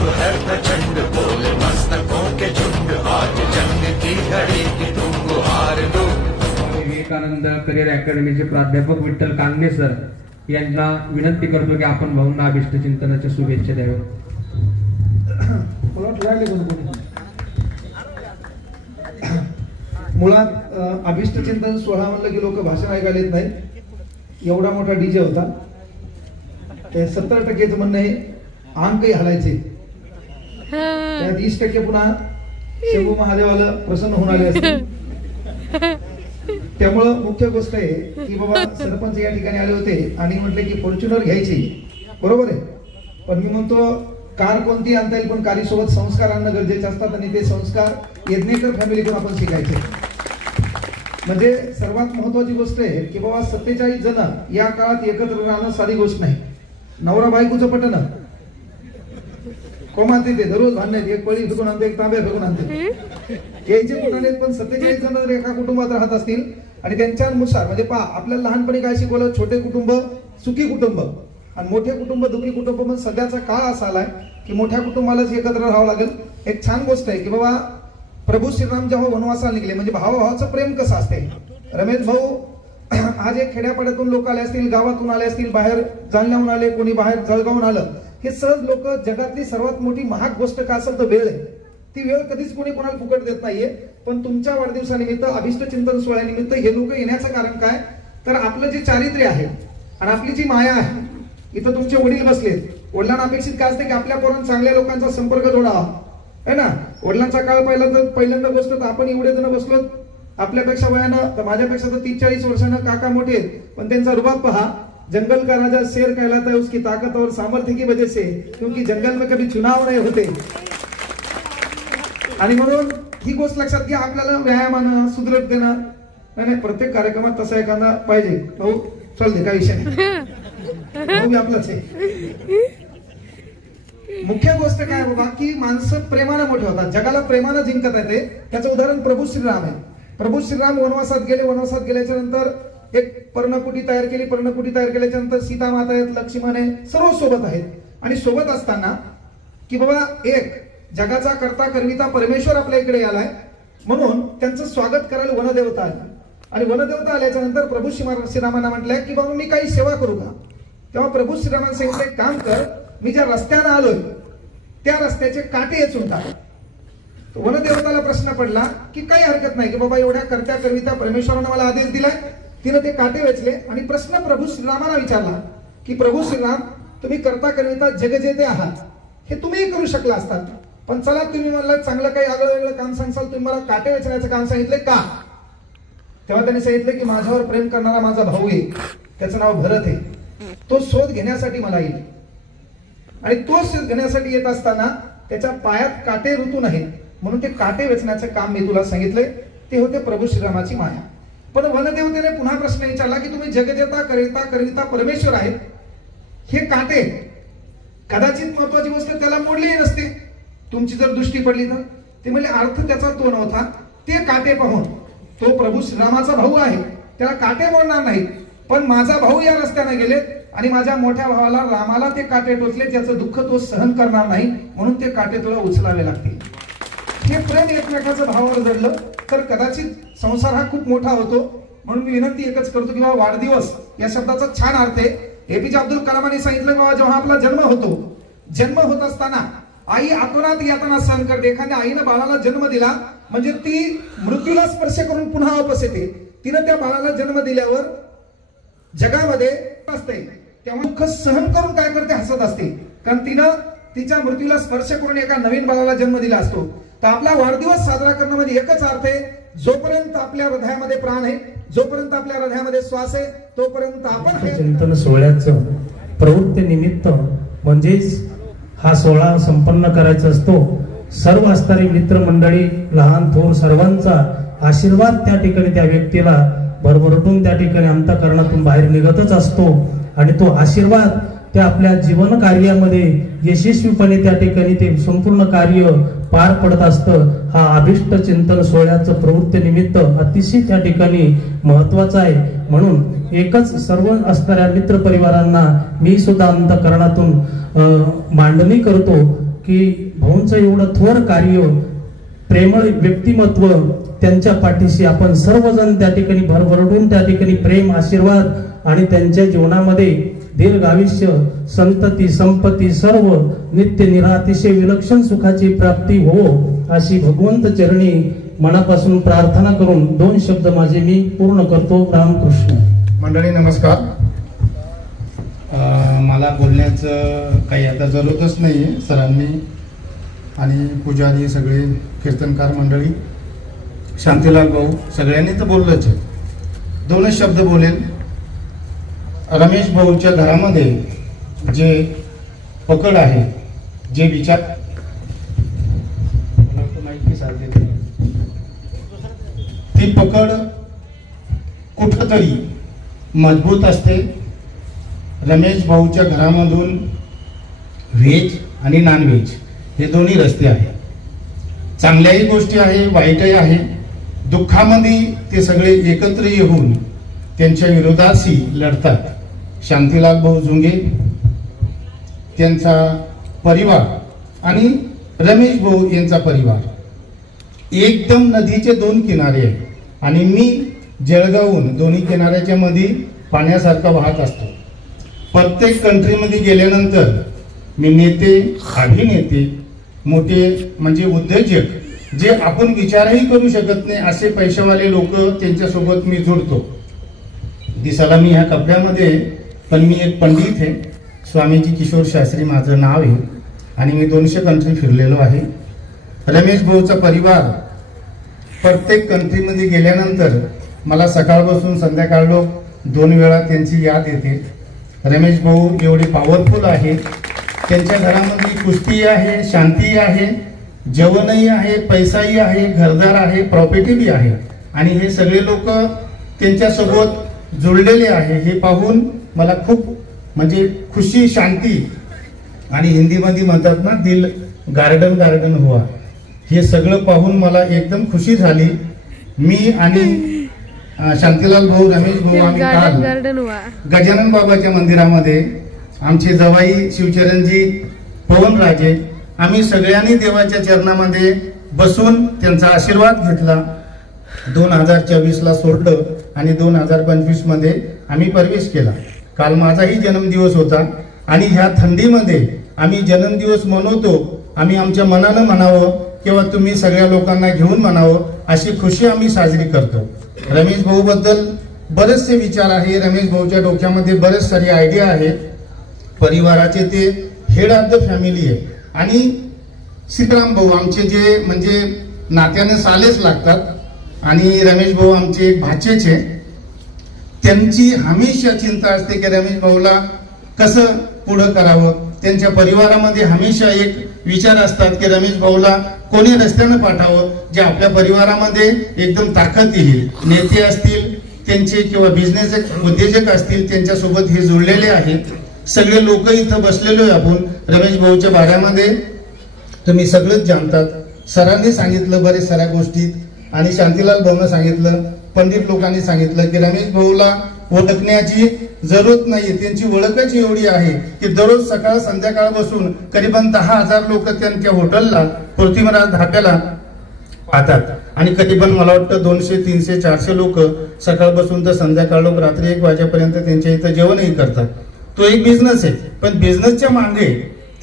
अब है प्रचंड बोले मस्तकों के झुंड, आज जंग की घड़ी की तुम गुहार दो। विवेकानंद करिअर अकॅडमीचे प्राध्यापक विठ्ठल कांगणे सर यांना विनंती करतो की आपण भाऊंना अभिष्ट चिंतनाच्या शुभेच्छा द्याव्या। मुळात अभिष्ट चिंतन सोहळा म्हणलं की लोक भाषण ऐकायला येत नाही, एवढा मोठा डीजे होता, ते 70% म्हणणं आहे अंकही हलायचे, त्यात 20% पुन्हा शंभू महादेवाला प्रसन्न होऊन आले असते। त्यामुळं मुख्य गोष्ट आहे की बाबा सरपंच या ठिकाणी आले होते आणि म्हटले की फॉर्च्युनर घ्यायची, बरोबर आहे, पण मी म्हणतो कार कोणती आणता येईल पण कारसोबत संस्कार आणणं गरजेचे असतात आणि ते संस्कार यज्ञेकर फॅमिलीतून आपण शिकायचे। म्हणजे सर्वात महत्वाची गोष्ट आहे की बाबा 47 जण या काळात एकत्र राहणं साधी गोष्ट नाही। नवरा बायकोचं पटणं कोमाते ते दररोज भांडण्यात, एक पळी फेकून आणते, एक तांबे फेकून आणते, यायचे कुठाने, पण 47 जण जर एका कुटुंबात राहत असतील आणि त्यांच्यानुसार म्हणजे पहा आपल्याला लहानपणी काय शिकवलं, छोटे कुटुंब सुखी कुटुंब आणि मोठे कुटुंब दुखी कुटुंब, पण सध्याचा काळ असा आलाय की मोठ्या कुटुंबालाच एकत्र राहावं लागेल। एक छान गोष्ट आहे की बाबा प्रभू श्रीराम जेव्हा वनवासाला निघले म्हणजे भावाभावाचं प्रेम कसं असते। रमेश भाऊ आज एक खेड्यापाड्यातून लोक आले असतील, गावातून आले असतील, बाहेर जालन्याहून आले, कोणी बाहेर जळगावून आलं, हे सहज लोक जगातली सर्वात मोठी महाग गोष्ट काय असेल तर वेळ आहे, ती वेळ कधीच कोणी कोणाला फुकट देत नाहीये। पण तुमच्या वाढदिवसानिमित्त अभिष्ट चिंतन सोहळ्यानिमित्त हे लोक येण्याचं कारण काय तर आपलं जे चारित्र्य आहे आणि आपली जी माया आहे, इथं तुमचे वडील बसलेत, वडिलांना अपेक्षित काय असते की आपल्या पोरांना चांगल्या लोकांचा संपर्क जोडावा है ना। वडिलांचा काळ पाहिला तर पहिल्यांदा गोष्ट तर आपण एवढे जण बसलो, आपल्यापेक्षा वयानं तर माझ्यापेक्षा तर 30-40 वर्षांना काका मोठे आहेत, पण त्यांचा रुबाब पहा, जंगल का राजा शेर कहलाता है उसकी ताकत और सामर्थ्य की वजह से, क्योंकि जंगल में कभी चुनाव नहीं होते। आणि म्हणून ही गोष्ट लक्षात घ्या, आपल्याला व्यायामानं सुदृढ देणं नाही, प्रत्येक कार्यक्रमात तसा एखादा पाहिजे। भाऊ चल दे, काय विषय नाही, आपलाच आहे। मुख्य गोष्ट काय बाबा की माणसं प्रेमानं मोठे होतात, जगाला प्रेमानं जिंकत येते। त्याचं उदाहरण प्रभू श्रीराम आहे। प्रभू श्रीराम वनवासात गेले, वनवासात गेल्याच्या नंतर एक पर्णकुटी तयार केली, पर्णकुटी तयार केल्याच्या नंतर सीता माता आहेत, लक्ष्मण आहे, सर्व सोबत आहेत आणि सोबत असताना की बाबा एक जगाचा करता करविता परमेश्वर आपल्या इकडे आलाय म्हणून त्यांचं स्वागत करायला वनदेवता आली आणि वनदेवता आल्याच्या नंतर प्रभू श्रीरामांना म्हटलंय की बाबा मी काही सेवा करू का। तेव्हा प्रभू श्रीरामांना सांगितलं एक काम कर, मी ज्या रस्त्यानं आलोय त्या रस्त्याचे काटे वेचून टाक। वनदेवताला प्रश्न पडला की काही हरकत नाही की बाबा एवढ्या करत्या करविता परमेश्वरानं मला आदेश दिलाय, तिनं ते काटे वेचले आणि प्रश्न प्रभू श्रीरामांना विचारला की प्रभू श्रीराम तुम्ही करता करविता जगजेते आहात, हे तुम्ही करू शकला असतात, पण चला तुम्ही मला चांगलं काही आगळं वेगळं काम सांगसाल, तुम्ही मला काटे वेचण्याचं काम सांगितले का। तेव्हा त्यांनी सांगितलं की माझ्यावर प्रेम करणारा माझा भाऊ आहे, त्याचं नाव भरत आहे, तो शोध घेण्यासाठी मला येईल आणि तो शोध घेण्यासाठी येत असताना त्याच्या पायात काटे ऋतू नाहीत म्हणून ते काटे वेचण्याचं काम मी तुला सांगितलंय, ते होते प्रभू श्रीरामाची माया। पण वनदेवतेने पुन्हा प्रश्न विचारला की तुम्ही जगदेता करता करविता परमेश्वर आहेत, हे काटे कदाचित महत्वाची गोष्ट त्याला मोडली नसते, तुमची जर दृष्टी पडली तर। ते म्हणजे अर्थ त्याचा तो नव्हता, ते काटे पाहून तो प्रभू श्रीरामाचा भाऊ आहे, त्याला काटे मोडणार नाहीत, पण माझा भाऊ या रस्त्याने गेले आणि माझ्या मोठ्या भावाला रामाला ते काटे टोचले, त्याचं दुःख तो सहन करणार नाही म्हणून ते काटे तुला उचलावे लागतील। हे प्रेम एकमेकाचं भावावर जडलं तर कदाचित संसार हा खूप मोठा होतो। म्हणून मी विनंती एकच करतो की बाबा वाढदिवस या शब्दाचा छान अर्थ आहे। एपीजे अब्दुल कलामांनी सांगितलं बाबा जेव्हा आपला जन्म होतो, जन्म होत असताना आई आतोनात यातना सहन करते। एखाद्या आईनं बाळाला जन्म दिला म्हणजे ती मृत्यूला स्पर्श करून पुन्हा वापस येते। तिनं त्या बाळाला जन्म दिल्यावर जगामध्ये असते तेव्हा दुःख सहन करून काय करते, हसत असते, कारण तिनं तिच्या मृत्यूला स्पर्श करून एका नवीन बाळाला जन्म दिला असतो। तर आपला वाढदिवस साजरा करणं म्हणजे एकच अर्थ आहे, जोपर्यंत आपल्या हृदयामध्ये प्राण आहे, जोपर्यंत आपल्या हृदयामध्ये श्वास आहे, तोपर्यंत आपण चिंतन सोहळ्याचं प्रवृत्ती निमित्त म्हणजेच हा सोहळा संपन्न करायचा असतो। सर्व असणारी मित्रमंडळी लहान थोर सर्वांचा आशीर्वाद त्या ठिकाणी त्या व्यक्तीला भरभरटून त्या ठिकाणी अंतःकरणातून बाहेर निघतच असतो आणि तो आशीर्वाद त्या आपल्या जीवन कार्यामध्ये यशस्वीपणे त्या ठिकाणी ते संपूर्ण कार्य पार पडत असतं। हा अभिष्ट चिंतन सोहळ्याचं प्रवृत्ती निमित्त अतिशय त्या ठिकाणी महत्वाचं आहे। म्हणून एकच सर्व असणाऱ्या मित्र परिवारांना मी सुद्धा अंतःकरणातून मांडणी करतो की की भाऊंचं एवढं थोर कार्य, प्रेमळ व्यक्तिमत्व, त्यांच्या पाठीशी आपण सर्वजण त्या ठिकाणी भरभरून त्या ठिकाणी प्रेम, आशीर्वाद आणि त्यांच्या जीवनामध्ये दीर्घ आयुष्य, संतती, संपत्ती सर्व नित्य निरातिशय विलक्षण सुखाची प्राप्ती हो अशी भगवंत चरणी मनापासून प्रार्थना करून 2 शब्द माझे मी पूर्ण करतो. रामकृष्ण. मंडळी नमस्कार. मला बोलण्याचं काही आता जरूरतच नाही आहे. सरांनी आणि पुजारी, सगळे कीर्तनकार मंडळी, शांतीलाल भाऊ सगळ्यांनी तर बोललंच आहे. 2च शब्द बोलेल. रमेश भाऊच्या घरामध्ये जे पकड आहे, जे विचार, ती पकड कुठंतरी मजबूत असते. रमेश भाऊच्या घरामधून व्हेज आणि नॉन व्हेज हे दोन्ही रस्ते आहेत. चांगल्याही गोष्टी आहे, वाईटही आहे. दुःखामध्ये ते सगळे एकत्र येऊन त्यांच्या विरोधाशी लढतात. शांतीलाल भाऊ झुंगे, त्यांचा परिवार आणि रमेश भाऊ यांचा परिवार एकदम नदीचे 2 किनारे आहे आणि मी जळगावहून दोन्ही किनाऱ्याच्या मध्ये पाण्यासारखा वाहत असतो. प्रत्येक कंट्रीमध्ये गेल्यानंतर मी नेते, अभिनेते, मोठे म्हणजे उद्योजक, जे आपण विचारही करू शकत नाही असे पैशावाले लोक, त्यांच्यासोबत मी जोडतो. दिसाला मी ह्या कपड्यामध्ये, पण मी एक पंडित आहे. स्वामीजी किशोर शास्त्री माझं नाव आहे आणि मी 200 कंट्री फिरलेलो आहे. रमेश भाऊचा परिवार प्रत्येक कंट्रीमध्ये गेल्यानंतर मला सकाळपासून संध्याकाळ 2 वेळा त्यांची याद येते. रमेश भाऊ एवढे पॉवरफुल आहे. त्यांच्या घरामध्ये कुस्ती आहे, शांती आहे, जेवणही आहे, पैसाही आहे, घरदार आहे, प्रॉपर्टी बी आहे आणि हे सगळे लोक त्यांच्यासोबत जुळलेले आहे. हे पाहून मला खूप म्हणजे खुशी, शांती आणि हिंदीमध्ये म्हणतात ना, दिल गार्डन गार्डन हुआ. हे सगळं पाहून मला एकदम खुशी झाली. मी आणि शांतीलाल भाऊ, रमेश भाऊ आम्ही काल गजानन बाबाच्या मंदिरामध्ये आमचे जवाई शिवचरणजी, पवनराजे, आम्ही सगळ्यांनी देवाच्या चरणामध्ये बसून त्यांचा आशीर्वाद घेतला. 2024ला सोडलं आणि 2025 मध्ये आम्ही प्रवेश केला. काल माझाही जन्मदिवस होता आणि ह्या थंडीमध्ये आम्ही जन्मदिवस मनवतो. आम्ही आमच्या मनानं म्हणावं किंवा तुम्ही सगळ्या लोकांना घेऊन म्हणावं अशी खुशी आम्ही साजरी करतो. रमेश भाऊ बद्दल बरेचसे विचार आहे. रमेश भाऊच्या डोक्यामध्ये बरेच सारी आयडिया आहेत. परिवाराचे ते हेड ऑफ द फॅमिली आहे आणि सीताराम भाऊ आमचे जे म्हणजे नात्याने सालेच लागतात आणि रमेश भाऊ आमचे एक भाचेच आहे. त्यांची हमेशा चिंता असते की रमेश भाऊला कसं पुढं करावं. त्यांच्या परिवारामध्ये हमेशा एक विचार असतात की रमेश भाऊला कोणी रस्त्यानं पाठावं, जे आपल्या परिवारामध्ये एकदम ताकद येईल. नेते असतील त्यांचे किंवा बिझनेस उद्योजक असतील त्यांच्यासोबत हे जुळलेले आहेत. सगळे लोक इथं बसलेलो आहे आपण. रमेश भाऊच्या बाऱ्यामध्ये तुम्ही सगळंच जाणतात. सरांनी सांगितलं बरेच साऱ्या गोष्टी आणि शांतीलाल भाऊनं सांगितलं, पंडित लोकांनी सांगितलं की रमेश भाऊला ओळखण्याची जरूरत नाही. त्यांची ओळखच एवढी आहे की दररोज सकाळ संध्याकाळ बसून करीबन 10,000 लोक त्यांच्या हॉटेलला, पृथ्वीराज धाब्याला पाहतात आणि करीबन मला वाटतं 200, 300, 400 लोक सकाळपासून तर संध्याकाळ लोक रात्री 1 वाजेपर्यंत त्यांच्या इथं जेवणही करतात. तो एक बिझनेस आहे, पण बिझनेसच्या मागे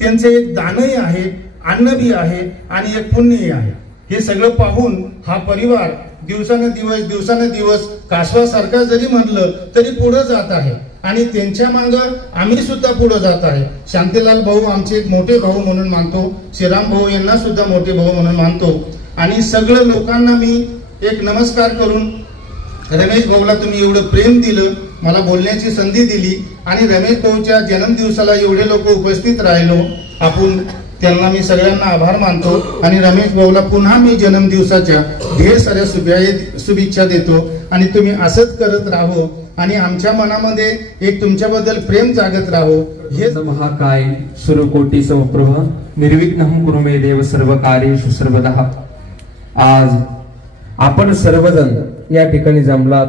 त्यांचं एक दानही आहे, अन्न बी आहे आणि एक पुण्यही आहे. हे सगळं पाहून हा परिवार दिवसानं-दिवस कासवासारखा जरी म्हणलं तरी पुढे जात आहे आणि त्यांच्या मागं आम्ही सुद्धा पुढे जात आहे. शांतीलाल भाऊ आमचे एक मोठे भाऊ म्हणून मानतो. श्रीराम भाऊ यांना सुद्धा मोठे भाऊ म्हणून मानतो आणि सगळ्या लोकांना मी एक नमस्कार करून, रमेश भाऊला तुम्ही एवढं प्रेम दिलं, मला बोलण्याची संधी दिली आणि रमेश भाऊच्या जन्मदिवसाला एवढे लोक उपस्थित राहिलो, आपण त्यांना मी सगळ्यांना आभार मानतो आणि रमेश भाऊला पुन्हा मी जन्मदिवसाच्या ढेर साऱ्या शुभेच्छा देतो आणि तुम्ही असंच करत राहो आणि आमच्या मनामध्ये एक तुमच्याबद्दल प्रेम जागत राहो. हे महाकाय सूर्यकोटी समप्रभ निर्विघ्नं कुरु मे देव सर्व कार्येषु सर्वदा. आज आपण सर्वजण या ठिकाणी जमलात.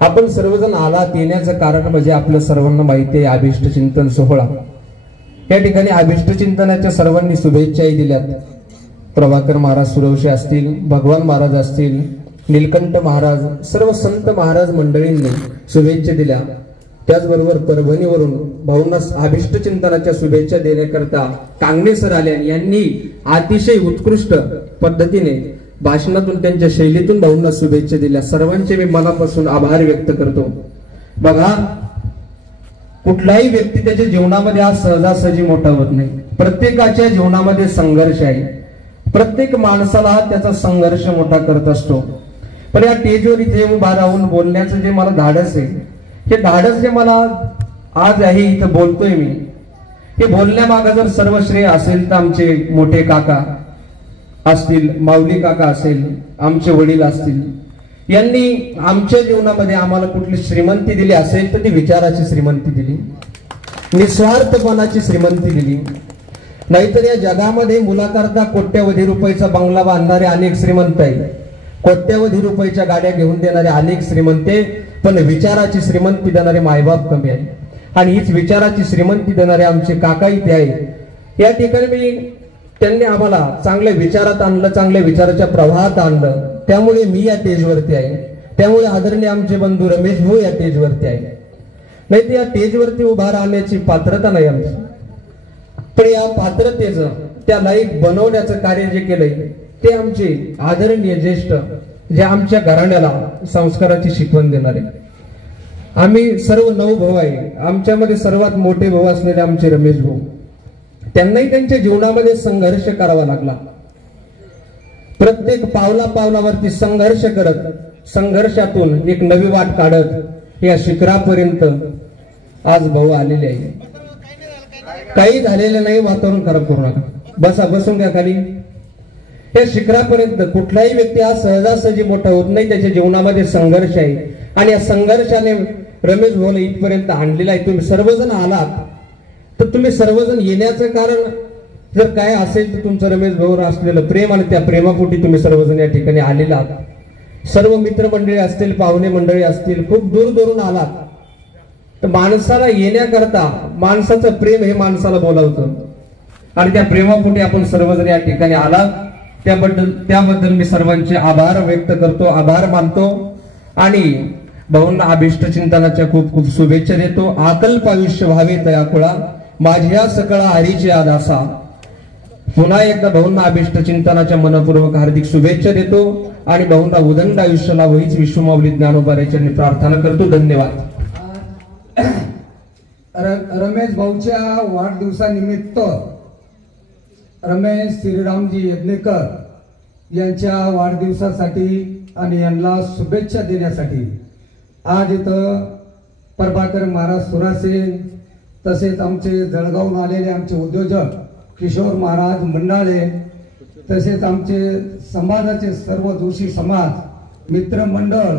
आपण सर्वजण आलात, येण्याचं कारण म्हणजे आपलं सर्वांना माहिती आहे अभिष्ट चिंतन सोहळा. या ठिकाणी अभिष्ट चिंतनाच्या सर्वांनी शुभेच्छाही दिल्यात. प्रभाकर महाराज सुरवशे असतील, भगवान महाराज असतील, नीलकंठ महाराज, सर्व संत महाराज मंडळींनी शुभेच्छा दिल्या. त्याचबरोबर परभणीवरून भाऊंना अभिष्ट चिंतनाच्या शुभेच्छा देण्याकरता कांगणे सर आले आणि यांनी अतिशय उत्कृष्ट पद्धतीने भाषणातून त्यांच्या शैलीतून भाऊंना शुभेच्छा दिल्या. सर्वांचे मी मनापासून आभार व्यक्त करतो. बघा, कुठलाही व्यक्ती त्याच्या जीवनामध्ये आज सहजासहजी मोठा होत नाही. प्रत्येकाच्या जीवनामध्ये संघर्ष आहे. प्रत्येक माणसाला त्याचा संघर्ष मोठा करत असतो. पण या स्टेजवर इथे उभा राहून बोलण्याचं जे मला धाडस आहे, हे धाडस जे मला आज आहे इथं बोलतोय मी, हे बोलण्यामागे जर सर्व श्रेय असेल तर आमचे मोठे काका असतील, माऊली काका असेल, आमचे वडील असतील, यांनी आमच्या जीवनामध्ये आम्हाला कुठली श्रीमंती दिली असेल तर ती विचाराची श्रीमंती दिली, निस्वार्थपणाची श्रीमंती दिली. नाहीतर या जगामध्ये मुलाकरता कोट्यवधी रुपयाचा बंगला बांधणारे अनेक श्रीमंत आहे, कोट्यवधी रुपयाच्या गाड्या घेऊन देणारे अनेक श्रीमंते, पण विचाराची श्रीमंती देणारे मायबाप कमी आहे. आणि हीच विचाराची श्रीमंती देणारे आमचे काका इथे आहेत. या ठिकाणी त्यांनी आम्हाला चांगल्या विचारात आणलं, चांगल्या विचाराच्या प्रवाहात आणलं. त्यामुळे मी या स्टेजवरती आहे. त्यामुळे आदरणीय आमचे बंधू रमेश भाऊ या स्टेजवरती आहे. नाही तर या स्टेजवरती उभा राहण्याची पात्रता नाही आमची. पण या पात्रतेचं, त्या लाईक बनवण्याचं कार्य जे केलंय ते आमचे आदरणीय ज्येष्ठ, जे आमच्या घराण्याला संस्काराची शिकवण देणारे. आम्ही सर्व 9 भाऊ आहे. आमच्यामध्ये सर्वात मोठे भाऊ असलेले आमचे रमेश भाऊ, त्यांनाही त्यांच्या जीवनामध्ये संघर्ष करावा लागला. प्रत्येक पावला पावलावरती संघर्ष करत, संघर्षातून एक नवी वाट काढत या शिखरापर्यंत आज भाऊ आलेले आहे. काही झालेलं नाही, वातावरण खराब करू नका. बसा, बसून घ्या खाली. या शिखरापर्यंत कुठलाही व्यक्ती आज सहजासहजी मोठा होत नाही. त्याच्या जीवनामध्ये संघर्ष आहे आणि या संघर्षाने रमेश भाऊला इथपर्यंत आणलेला आहे. तुम्ही सर्वजण आलात तर तुम्ही सर्वजण येण्याचं कारण जर काय असेल तर तुमचं रमेश भाऊवर असलेलं प्रेम आणि त्या प्रेमापोटी तुम्ही सर्वजण या ठिकाणी आलेला आहात. सर्व मित्रमंडळी असतील, पाहुणे मंडळी असतील, खूप दूर दूरून आलात. तर माणसाला येण्याकरता माणसाचं प्रेम हे माणसाला बोलावतं आणि त्या प्रेमापोटी आपण सर्वजण या ठिकाणी आलात. त्याबद्दल मी सर्वांचे आभार व्यक्त करतो, आभार मानतो आणि भाऊंना अभिष्ट चिंतनाच्या खूप खूप शुभेच्छा देतो. आकल्प आयुष्य व्हावे तयाकुळा, माझ्या सकळा हरीचे आदासा. पुन्हा एकदा भाऊंना अभिष्ट चिंतनाच्या मनपूर्वक हार्दिक शुभेच्छा देतो आणि भाऊंना उदंड आयुष्य लाभो हीच विश्वमाऊली ज्ञानोबा यांनी प्रार्थना करतो. धन्यवाद. रमेश भाऊच्या वाढदिवसानिमित्त रमेश श्रीरामजी यज्ञेकर यांच्या वाढदिवसासाठी आणि यांना शुभेच्छा देण्यासाठी आज इथं प्रभाकर महाराज सुरासे, तसेच आमचे जळगावून आलेले आमचे उद्योजक किशोर महाराज मंडाळे, तसेच आमचे समाजाचे सर्व जोशी समाज, मित्रमंडळ,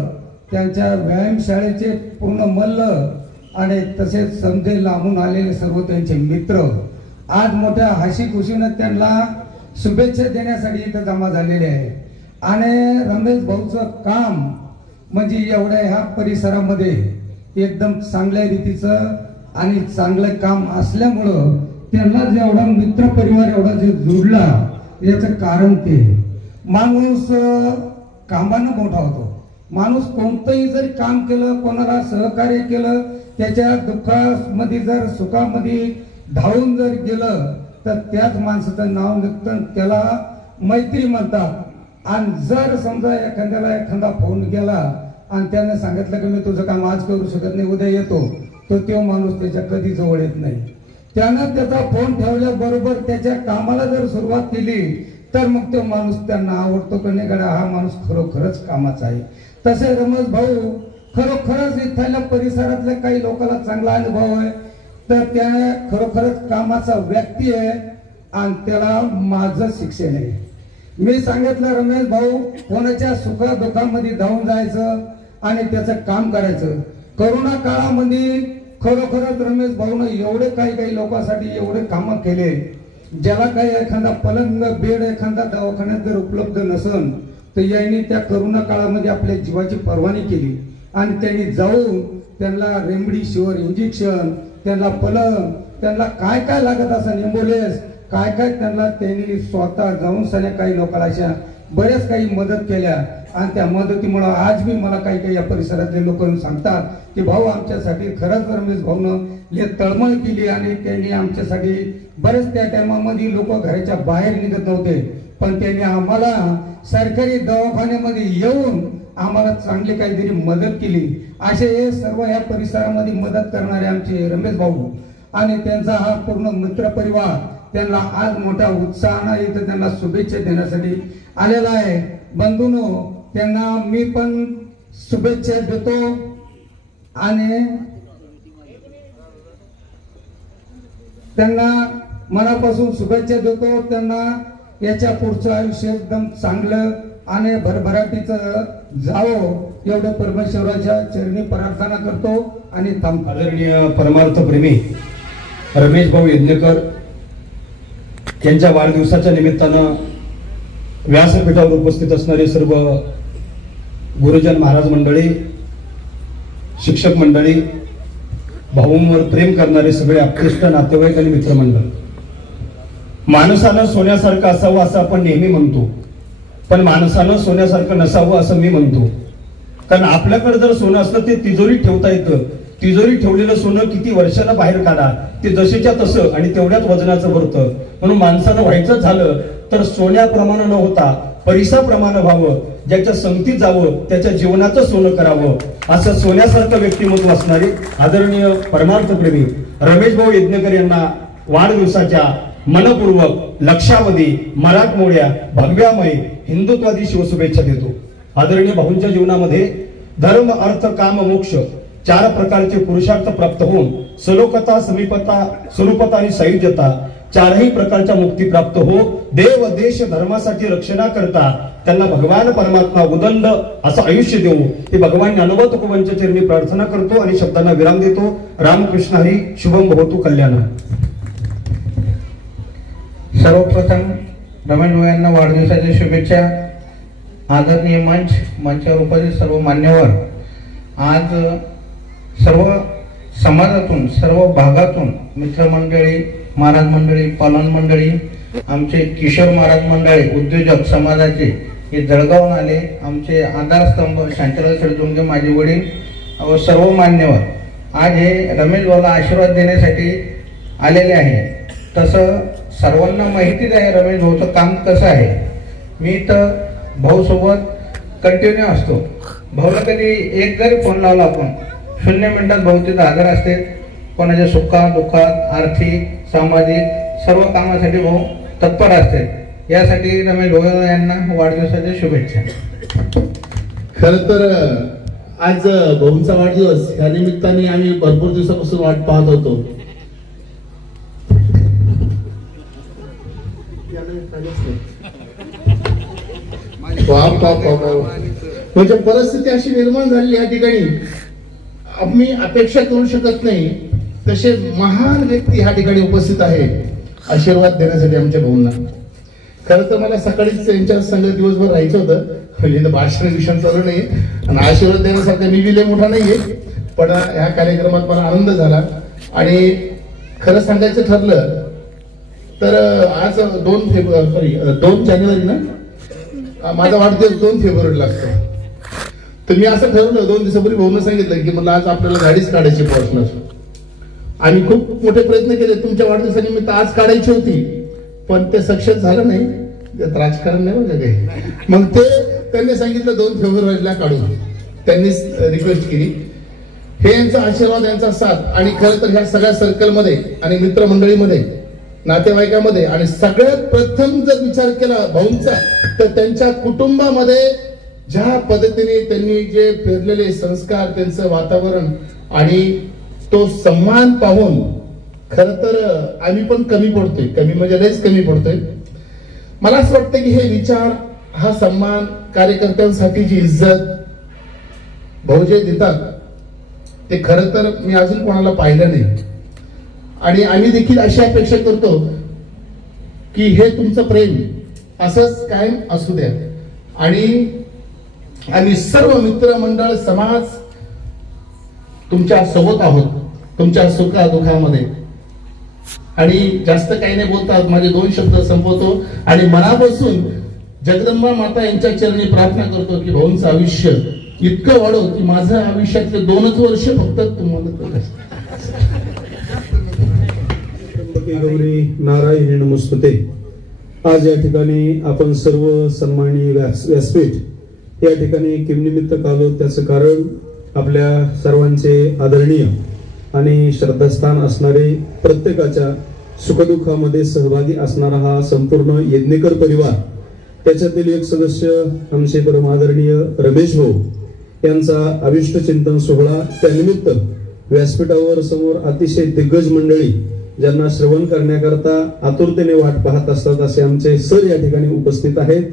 त्यांच्या व्यायामशाळेचे पूर्ण मल्ल आणि तसेच समजे लांबून आलेले सर्व त्यांचे मित्र आज मोठ्या हसी खुशीनं त्यांना शुभेच्छा देण्यासाठी इथं जमा झालेले आहे. आणि रमेश भाऊचं काम म्हणजे एवढ्या ह्या परिसरामध्ये एकदम चांगल्या रीतीचं आणि चांगलं काम असल्यामुळं त्यांना जेवढा मित्र परिवार एवढा जे जोडला याचं कारण ते माणूस कामानं मोठा होतो. माणूस कोणतंही जर काम केलं, कोणाला सहकार्य केलं, त्याच्या दुःखामध्ये जर सुखामध्ये धावून जर गेलं तर त्याच माणसाचं नाव निघतं, त्याला मैत्री म्हणतात. आणि जर समजा एखाद्याला एखादा फोन गेला आणि त्याने सांगितलं की मी तुझं काम आज करू शकत नाही, उद्या येतो, तर तो माणूस त्याच्या कधी जवळ येत नाही. त्यानं त्याचा फोन ठेवल्याबरोबर त्याच्या कामाला जर सुरुवात केली तर मग तो माणूस त्यांना आवडतो की नाही गड्या हा माणूस खरोखरच कामाचा आहे. तसे रमेश भाऊ खरोखरच इथल्या परिसरातल्या काही लोकांना चांगला अनुभव आहे, तर त्या खरोखरच कामाचा व्यक्ती आहे आणि त्याला माझं शिक्षण आहे. मी सांगितलं रमेश भाऊ कोणाच्या सुखा दुःखामध्ये धावून जायचं आणि त्याचं काम करायचं. करोना काळामध्ये खरोखरच रमेश भाऊनं एवढे काही लोकांसाठी एवढे कामं केले. ज्याला काही एखादा पलंग बेड एखादा दवाखान्यात जर उपलब्ध नसन तर यांनी त्या करोना काळामध्ये आपल्या जीवाची पर्वाणी केली आणि त्यांनी जाऊन त्यांना रेमडी शिवर इंजेक्शन, त्यांना पलंग त्यांना काय काय लागत असं एम्ब्युलन्स काय काय त्यांनी स्वतः जाऊन सगळ्या काही लोकांना अशा बऱ्याच काही मदत केल्या आणि त्या मदतीमुळे आज मी मला काही या परिसरातले लोक सांगतात की भाऊ आमच्यासाठी खरंच रमेश भाऊनं हे तळमळ केली आणि त्यांनी आमच्यासाठी बरेच त्या टायमामध्ये लोक घराच्या बाहेर निघत नव्हते पण त्यांनी आम्हाला सरकारी दवाखान्यामध्ये येऊन आम्हाला चांगली काहीतरी मदत केली असे हे सर्व या परिसरामध्ये मदत करणारे आमचे रमेश भाऊ आणि त्यांचा हा पूर्ण मित्र परिवार त्यांना आज मोठ्या उत्साहानं इथं त्यांना शुभेच्छा देण्यासाठी आलेला आहे बंधूंनो त्यांना मी पण शुभेच्छा देतो आणि त्यांना मनापासून शुभेच्छा देतो त्यांना याच्या पुढचं आयुष्य एकदम चांगलं आणि भरभराटीचं जावं एवढं परमेश्वराच्या चरणी प्रार्थना करतो आणि थांबतो. आदरणीय परमार्थ प्रेमी रमेश भाऊ यज्ञकर यांच्या वाढदिवसाच्या निमित्तानं व्यासपीठावर उपस्थित असणारे सर्व गुरुजन महाराज मंडळी शिक्षक मंडळी भाऊंवर प्रेम करणारे सगळे आप्तेष्ट नातेवाईक आणि मित्रमंडळ माणसानं सोन्यासारखं असावं असं आपण नेहमी म्हणतो पण माणसानं सोन्यासारखं नसावं असं मी म्हणतो कारण आपल्याकडे जर सोनं असलं ते तिजोरीत ठेवता येतं तिजोरीत ठेवलेलं सोनं किती वर्षांना बाहेर काढा ते जसेच्या तसं आणि तेवढ्याच वजनाचं भरतं म्हणून माणसानं व्हायचं झालं तर सोन्याप्रमाणे न होता परिसाप्रमाणे व्हावं ज्याच्या संगतीत जावं त्याच्या जीवनाचं सोनं करावं असं सोन्यासारखं व्यक्तिमत्व असणारे आदरणीय परमार्थप्रेमी रमेश भाऊ यज्ञकर यांना वाढदिवसाच्या मनपूर्वक लक्षावधी मराठमोळ्या भव्यामय हिंदुत्वादी शिवशुभेच्छा देतो. आदरणीय भाऊंच्या जीवनामध्ये धर्म अर्थ काम मोक्ष 4 प्रकारचे पुरुषार्थ प्राप्त होऊन सलोकता समीपता स्वरूपता आणि सायुज्यता 4ही प्रकारच्या मुक्ती प्राप्त हो देव देश धर्मासाठी रक्षणा करता त्यांना भगवान परमात्मा उदंड असं आयुष्य देऊ हे भगवान ज्ञानोबा तुकोबांच्या चरणी प्रार्थना करतो आणि शब्दांना विराम देतो. रामकृष्ण हरी शुभम भवतु कल्याण. सर्वप्रथम रमेश भाऊ यांना वाढदिवसाच्या शुभेच्छा. आदरणीय मंचावर उपस्थित सर्व मान्यवर आज सर्व समाजातून सर्व भागातून मित्रमंडळी महाराज मंडळी पालन मंडळी आमचे किशोर महाराज मंडळी उद्योजक समाजाचे हे जळगावून आले आमचे आधारस्तंभ शांतलाल सडदुंगे माझे वडील व सर्व मान्यवर आज हे रमेश भाऊला आशीर्वाद देण्यासाठी आलेले आहे. तसं सर्वांना माहितीच आहे रमेश भाऊचं काम कसं आहे. मी तर भाऊ सोबत कंटिन्यू असतो. भाऊला कधी एक जरी फोन लावला आपण 0 मिनिटात भाऊ तिथं हजर असते. कोणाच्या सुखात दुःखात आर्थिक सामाजिक सर्व कामासाठी भाऊ तत्पर असते. यासाठी रमेश भाऊ यांना वाढदिवसाच्या शुभेच्छा. खर तर आज भाऊंचा वाढदिवस या निमित्ताने आम्ही भरपूर दिवसापासून वाट पाहत होतो. म्हणजे परिस्थिती अशी निर्माण झाली या ठिकाणी आम्ही अपेक्षा करू शकत नाही तसे महान व्यक्ती ह्या ठिकाणी उपस्थित आहे आशीर्वाद देण्यासाठी आमच्या भाऊंना. खरं तर मला सकाळीच त्यांच्या संग दिवसभर राहायचं होतं म्हणजे भाषण विषण चालू नाही आणि आशीर्वाद देण्यासारखा मी विलय मोठा नाहीये पण ह्या कार्यक्रमात मला आनंद झाला. आणि खरं सांगायचं ठरलं तर आज 2 जानेवारी ना माझा वाढदिवस 2 फेब्रुवारीला असतो. तर मी असं ठरवलं 2 दिवसापूर्वी भाऊनं सांगितलं की मला आज आपल्याला गाडीच काढायची पर्सनल. आम्ही खूप मोठे प्रयत्न केले तुमच्या वाढदिवसानिमित्त आज काढायची होती पण ते सक्सेस झालं नाही. त्यात राजकारण नाही बघा काही. मग ते त्यांनी सांगितलं 2 फेब्रुवारीला काढू. त्यांनी रिक्वेस्ट केली. हे यांचा आशीर्वाद यांचा साथ आणि खरं तर ह्या सगळ्या सर्कलमध्ये आणि मित्रमंडळीमध्ये नातेवाईकामध्ये आणि सगळ्यात प्रथम जर विचार केला भाऊंचा तर त्यांच्या कुटुंबामध्ये ज्या पद्धतीने त्यांनी जे पेरलेले संस्कार त्यांचं वातावरण आणि तो सम्मान पाहून खर तर आम्ही पण कमी पडतोय. कमी म्हणजे लयच कमी पडतोय. मला असं वाटतं की हे विचार हा सम्मान कार्यकर्त्यांसाठीची इज्जत भाऊ जे देतात ते खरं तर मी अजून कोणाला पाहिलं नाही. आणि आम्ही देखील अशी अपेक्षा करतो की हे तुमचं प्रेम असंच कायम असू द्या. आणि आम्ही सर्व मित्रमंडळ समाज तुमच्या सोबत आहोत तुमच्या सुखा दुःखामध्ये. आणि जास्त काही नाही बोलतात, माझे 2 शब्द संपवतो आणि मनापासून जगदंबा माता यांच्या चरणी प्रार्थना करतो की भाऊंचं आयुष्य इतकं वाढव की माझं आयुष्यातले 2च वर्ष फक्त तुम्हाला गौरी नारायणी नमस्ते. आज या ठिकाणी आपण सर्व सन्माननीय व्यासपीठ या ठिकाणी किमनिमित्त आलो. त्याचं कारण आपल्या सर्वांचे आदरणीय आणि श्रद्धास्थान असणारे, प्रत्येकाच्या सुखदुःखामध्ये सहभागी असणारा हा संपूर्ण यज्ञकर परिवार, त्याच्यातील एक सदस्य आमचे परम आदरणीय रमेश भाऊ यांचा अभिष्ट चिंतन सोहळा. त्यानिमित्त व्यासपीठावर समोर अतिशय दिग्गज मंडळी ज्यांना श्रवण करण्याकरता आतुरतेने वाट पाहत असतात असे आमचे सर या ठिकाणी उपस्थित आहेत.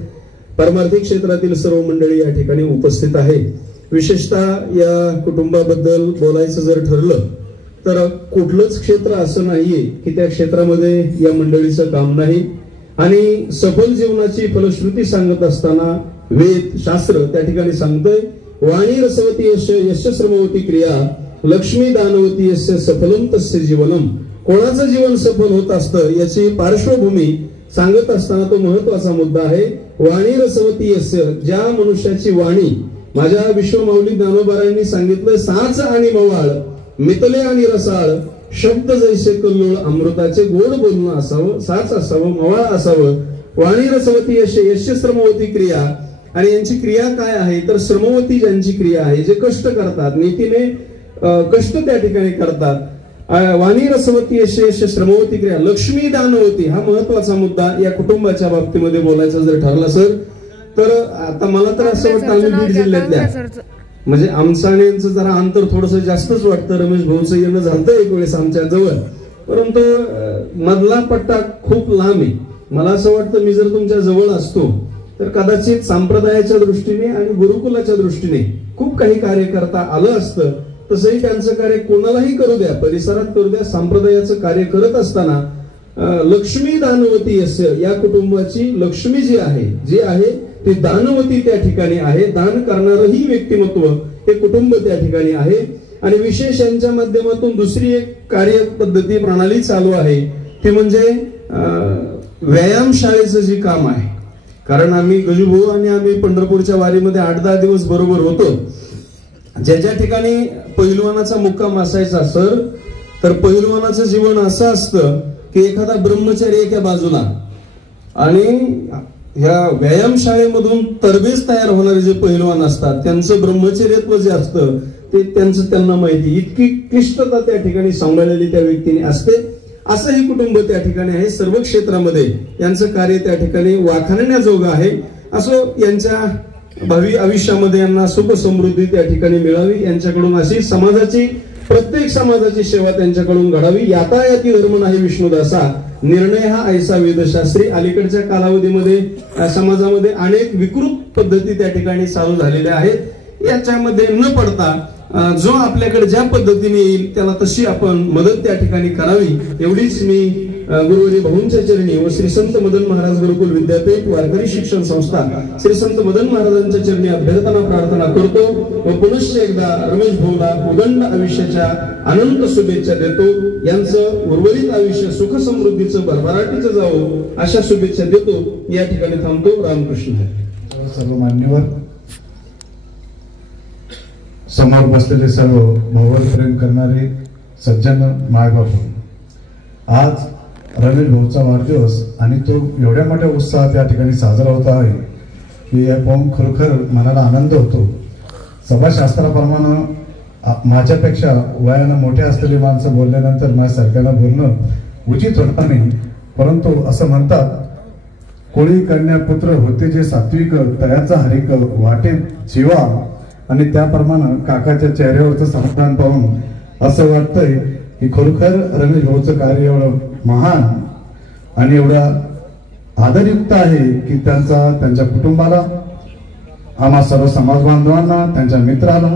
पारमार्थिक क्षेत्रातील सर्व मंडळी या ठिकाणी उपस्थित आहे. विशेषतः या कुटुंबाबद्दल बोलायचं जर ठरलं तर कुठलंच क्षेत्र असं नाहीये की त्या क्षेत्रामध्ये या मंडळीचं काम नाही. आणि सफल जीवनाची फलश्रुती सांगत असताना वेद शास्त्र त्या ठिकाणी सांगतंय, वाणी रसवती यस्य श्रमवती क्रिया लक्ष्मी दानवती यस्य सफलम तस्य जीवनम. कोणाचं जीवन सफल होत असतं याची पार्श्वभूमी सांगत असताना तो महत्वाचा मुद्दा आहे. वाणी रसवती यस्य, ज्या मनुष्याची वाणी, माझ्या विश्वमाऊली ज्ञानोबारांनी सांगितलं, साच आणि मवाळ मितले आणि रसाळ शब्द जैसे कल्लोळ अमृताचे गोड बोलणं असावं, साच असावं, मवाळ असावं. वाणी रसवती यस्य श्रमवती क्रिया. आणि यांची क्रिया काय आहे तर श्रमवती ज्यांची क्रिया आहे, जे कष्ट करतात, नीतीने कष्ट त्या ठिकाणी करतात. वाणी रसवती यश श्रमवती क्रिया लक्ष्मी दानवती. हा महत्वाचा मुद्दा या कुटुंबाच्या बाबतीमध्ये बोलायचा जर ठरला सर तर आता मला तर असं वाटतं आम्ही बीड जिल्ह्यातल्या, म्हणजे आमचं आणि यांचं जरा अंतर थोडस जास्तच वाटतं. रमेश भाऊचं येणं झालं एक वेळेस आमच्या जवळ, परंतु मधला पट्टा खूप लांब आहे. मला असं वाटतं मी जर तुमच्या जवळ असतो तर कदाचित संप्रदायाच्या दृष्टीने आणि गुरुकुलाच्या दृष्टीने खूप काही कार्य करता आलं असतं. तसंही त्यांचं कार्य कोणालाही करू द्या, परिसरात करू द्या, संप्रदायाचं कार्य करत असताना लक्ष्मी दानवती यस्य, या कुटुंबाची लक्ष्मी जी आहे ती दानवती त्या ठिकाणी आहे. दान करणारंही व्यक्तिमत्व हे कुटुंब त्या ठिकाणी आहे. आणि विशेष यांच्या माध्यमातून दुसरी एक कार्य पद्धती प्रणाली चालू आहे ती म्हणजे व्यायामशाळेचं जे काम आहे. कारण आम्ही गजूभाऊ आणि आम्ही पंढरपूरच्या वारीमध्ये 8-10 दिवस बरोबर होतो. ज्या ठिकाणी पहिलवानाचा मुक्काम असायचा सर, तर पहिलवानाचं जीवन असं असतं की एखादा ब्रह्मचारी एका बाजूला आणि ह्या व्यायामशाळेमधून तरबेज तयार होणारे जे पहिलवान असतात त्यांचं ब्रह्मचर्यत्व जे असतं ते त्यांना माहिती. इतकी क्लिष्टता त्या ठिकाणी सांभाळलेली त्या व्यक्तीने असते. असंही कुटुंब त्या ठिकाणी आहे. सर्व क्षेत्रामध्ये यांचं कार्य त्या ठिकाणी वाखाणण्याजोगं आहे. असो, यांच्या भावी आयुष्यामध्ये यांना सुख समृद्धी त्या ठिकाणी मिळावी, यांच्याकडून अशी प्रत्येक समाजाची सेवा त्यांच्याकडून घडावी. यातायाती धर्म नाही विष्णुदासा, निर्णय हा ऐसा वेदशास्त्री. अलीकडच्या कालावधीमध्ये समाजामध्ये अनेक विकृत पद्धती त्या ठिकाणी चालू झालेल्या आहेत. याच्यामध्ये न पडता जो आपल्याकडे ज्या पद्धतीने येईल त्याला तशी आपण मदत त्या ठिकाणी करावी, एवढीच मी गुरुवारी भाऊंच्या चरणी व श्री संत मदन महाराज गुरुकुल विद्यापीठ वारकरी शिक्षण संस्था श्री संत मदन महाराजांच्या चरणी अभ्यर्थना प्रार्थना करतो व पुनश्च एकदा रमेश भाऊला उदंड आयुष्याच्या अनंत शुभेच्छा देतो. यांचं उर्वरित आयुष्य सुख समृद्धीचं भरभराटीचं जावं अशा शुभेच्छा देतो. या ठिकाणी थांबतो. रामकृष्ण. सर्व मान्यवर, समोर बसलेले सर्व भाऊवर प्रेम करणारे सज्जन मायबापू, आज रमेश भाऊचा वाढदिवस आणि तो एवढ्या मोठ्या उत्साहात या ठिकाणी साजरा होत आहे की या पाहून खरोखर मनाला आनंद होतो. सभाशास्त्राप्रमाणे माझ्यापेक्षा वयानं मोठे असलेली माणसं बोलल्यानंतर माझ्या सारख्याला बोलणं उचित होणार नाही, परंतु असं म्हणतात, कोळी कन्या पुत्र होते जे सात्विक तयाचा हरिक वाटे जीवा. आणि त्याप्रमाणे काकाच्या चेहऱ्यावरचं समाधान पाहून असं वाटतंय की खरोखर रमेश भाऊचं कार्य एवढं महान आणि एवढं आदरयुक्त आहे की त्यांच्या कुटुंबाला, आम्हा सर्व समाज बांधवांना, त्यांच्या मित्राला,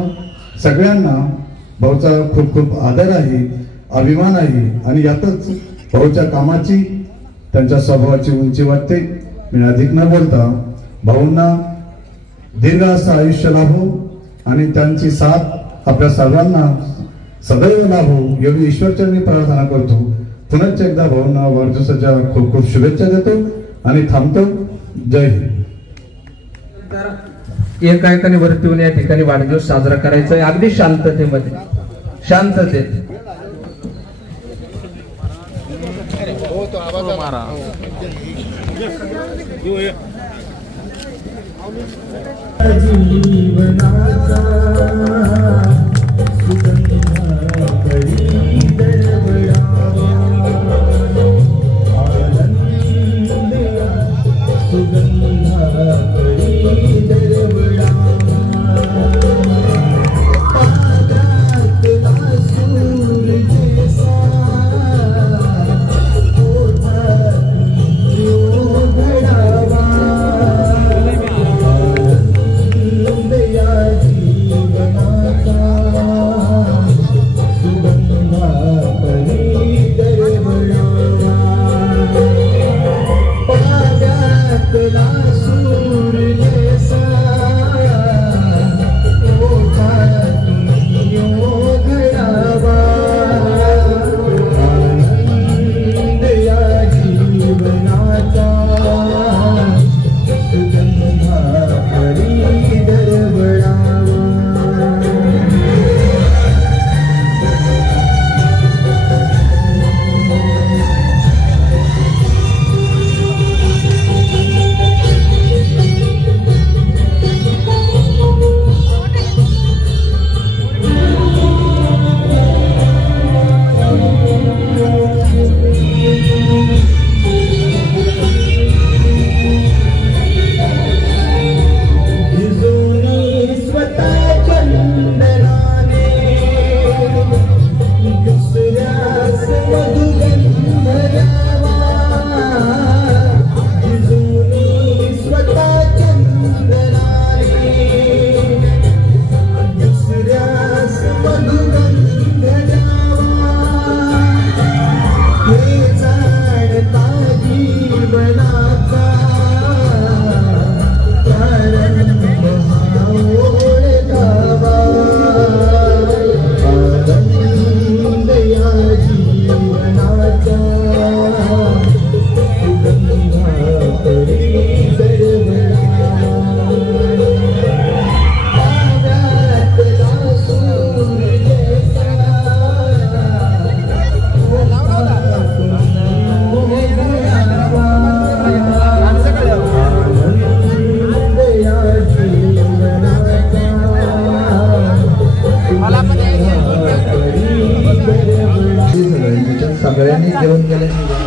सगळ्यांना भाऊचा खूप खूप आदर आहे, अभिमान आहे. आणि यातच भाऊच्या कामाची, त्यांच्या स्वभावाची उंची वाटते. मी अधिक न बोलता भाऊंना दीर्घ असं आयुष्य लाभो आणि त्यांची साथ आपल्या सर्वांना सदैव लाभो एवढी ईश्वरचरणी प्रार्थना करतो. पुनश्च एकदा भाऊंना वाढदिवसाच्या खूप खूप शुभेच्छा देतो आणि थांबतो. जय हिंद. एका एकाने वरती येऊन या ठिकाणी वाढदिवस साजरा करायचा आहे, अगदी शांततेमध्ये, शांततेत. सगळ्यांनी जेवण केलं.